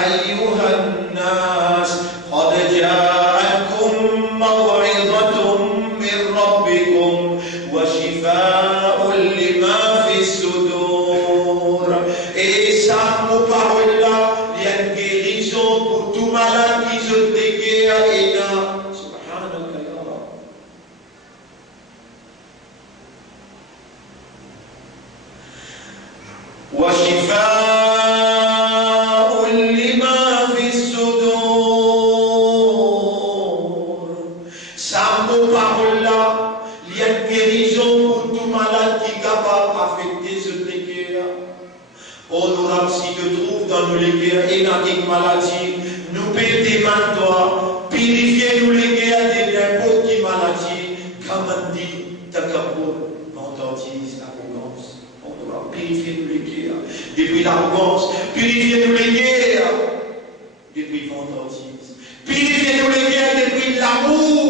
ayyuhan nas, qad ja'akum maw'idhatun min rabbikum wa shifaa'un lima fi sudur. Et ça, nos paroles là, il y a une guérison pour tout malade qui se déguerre et là. Subhanallah ya Rab. Wa shifaa'un lima fi sudur. Ça, nos paroles là, il y a une guérison pour tout malade qui est capable d'affecter ce déguerre. Oh, nous Rab, si te trouves dans nos léguerres et dans une maladie, nous pétons mains toi, purifiez-nous les guerres de n'importe quelle maladie, comme on dit, takabur, vantardise, arrogance. Oh, nous Rab, purifiez-nous les guerres, depuis l'arrogance, purifiez-nous les guerres, depuis vantardise, purifiez-nous les guerres depuis l'amour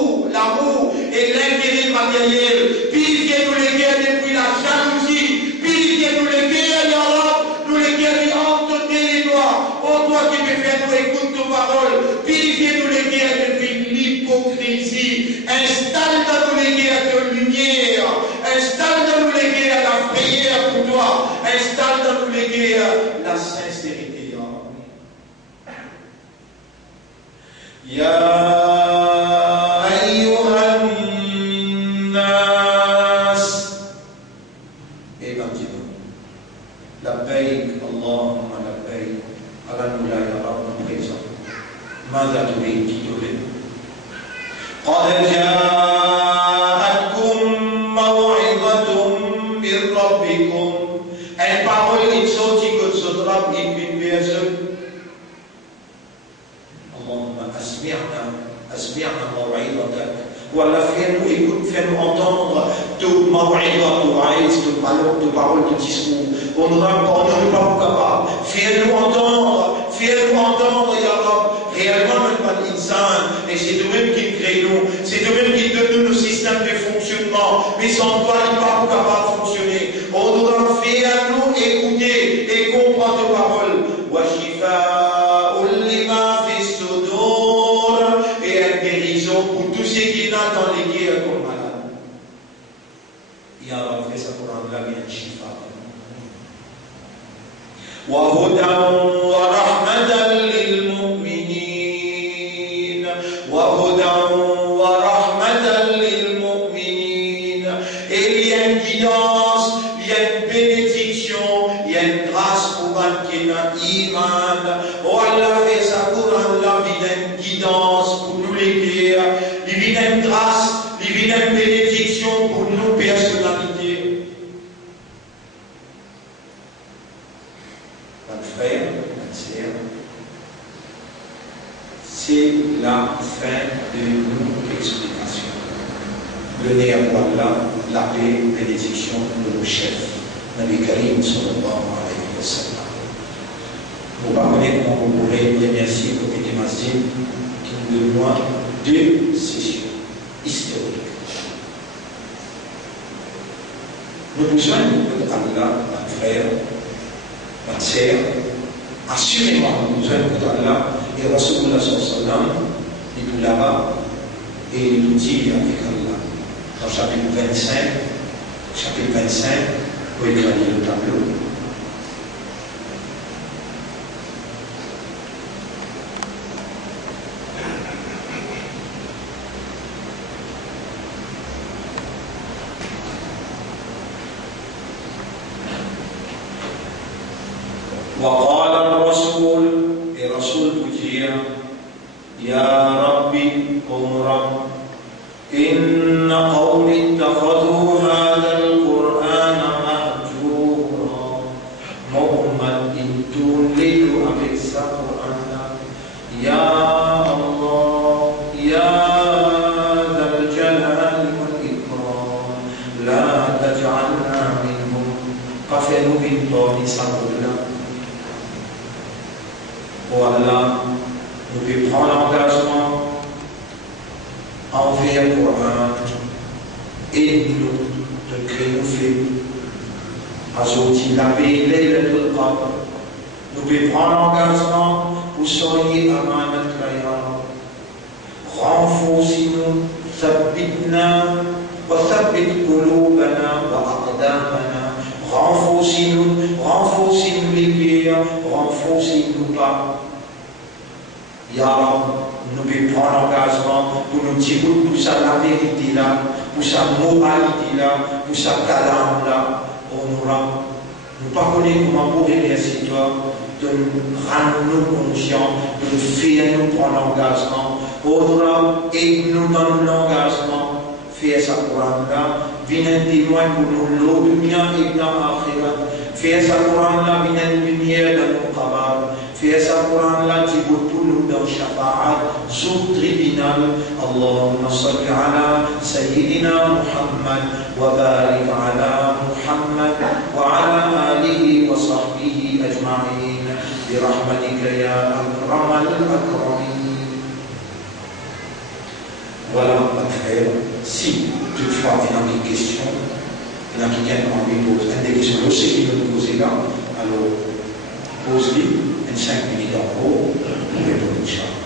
et l'intérêt matériel, purifiez-nous les guerres depuis la jalousie, purifiez-nous les guerres, ya Rab, nous les guerres entre tes doigts. Oh, toi qui me fais nous écoute tes paroles, purifiez-nous les guerres depuis l'hypocrisie, installe dans nous les guerres de lumière, installe dans nous les guerres la prière pour toi, installe dans nous les guerres la sincérité, ya Rab. Ya ayyuhan nas, évangile. Labbaik, Allahumma labbaik. Alhamdulillah ya Rab, nous présent. Mada turid titulé. Qad ja'atkum maw'idhatun min rabbikum. Une parole qui sortit que ce drap est une personne. Allahumma asmi'na maw'idatak. Voilà, fais-nous écoute, fais-nous entendre toute maw'idha, toute parole, tout discours. On ne va pas capable. Fais-nous entendre, ya Rab. Réellement, même pas l'insan. Et c'est nous-mêmes qui créons. C'est nous-mêmes qui donnons nos systèmes de fonctionnement. Mais sans toi, il n'est pas capable de fonctionner. On doit faire nous écouter et comprendre tes paroles. Wa shifa'un lima fi sudur. Et une guérison pour tous ceux qui sont dans les guerres comme malades. Ya Rab, fais ça pour rendre la vie un shifa. Wa hudan wa rahmatan lil mu'minin. Wa hudan wa rahmatan lil mu'minin. Et il y a une guidance, il y a une bénédiction, il y a une grâce pour qui n'a iman. Oh Allah fait ça pour Allah, il y a une guidance pour nous les guerres, il y a une grâce, il y a une bénédiction pour nos personnalités. c'est la fin de notre explication. Venez à Allah, la paix et bénédiction de nos chefs, Nabi Karim sallallahu alayhi wa sallam. Nous parlons comment vous pourrez remercier le comité masjid qui nous donne 2 sessions historiques. Nous besoin de Allah, notre frère, notre sœur, assurément nous besoin de Allah et Rasulullah sallallahu alayhi wa sallam, il nous là-bas et il nous dit avec Allah. Dans chapitre 25, vous écrivez le tableau. وقال الرسول لرسول بجير يا ربي رب إن قومي اتخذوا هذا القرآن مهجورا محمد إن تولد avec ce Coran يا الله يا ذا الجلال والإكرام لا تجعلنا منهم قفلوا بالطول سبلا. Voilà, nous pouvons prendre l'engagement envers le Coran et nous de créer Aujourd'hui, la paix est le Qadr. Nous pouvons prendre l'engagement pour soigner Amanat Kaya. Renforcez-nous, Thabbitna, wa thabbit qulubana wa aqdamana. Renforcez-nous les cœurs, renforcez-nous pas. Ya Rab, nous pouvons prendre l'engagement pour nous dire pour ça la vérité là, pour sa moralité là, pour sa calame là. Oh nous ne pas connaître comment pour remercier toi, de nous rendre nous conscients, de nous faire nous prendre l'engagement. Oh nous aide-nous dans l'engagement, faire sa Coran là, viens un témoin pour nous l'audunia et dans l'akhirat. Faire sa Coran là, viens une lumière dans nos cabales. Faire sa Coran là, tu veux tout nous dans Shafa'at, sous tribunal. Allahumma salli ala Sayyidina Muhammad wa barik ala Muhammad wa ala alihi wa sahbihi ajma'in bi rahmatika ya akramal akramin. Voilà, ma frère, si toutefois il y a une question, il y a quelqu'un qui lui pose une question, je sais qu'il veut poser là, alors pose-lui, 5 minutes en haut, pour répondre, Inch'Allah.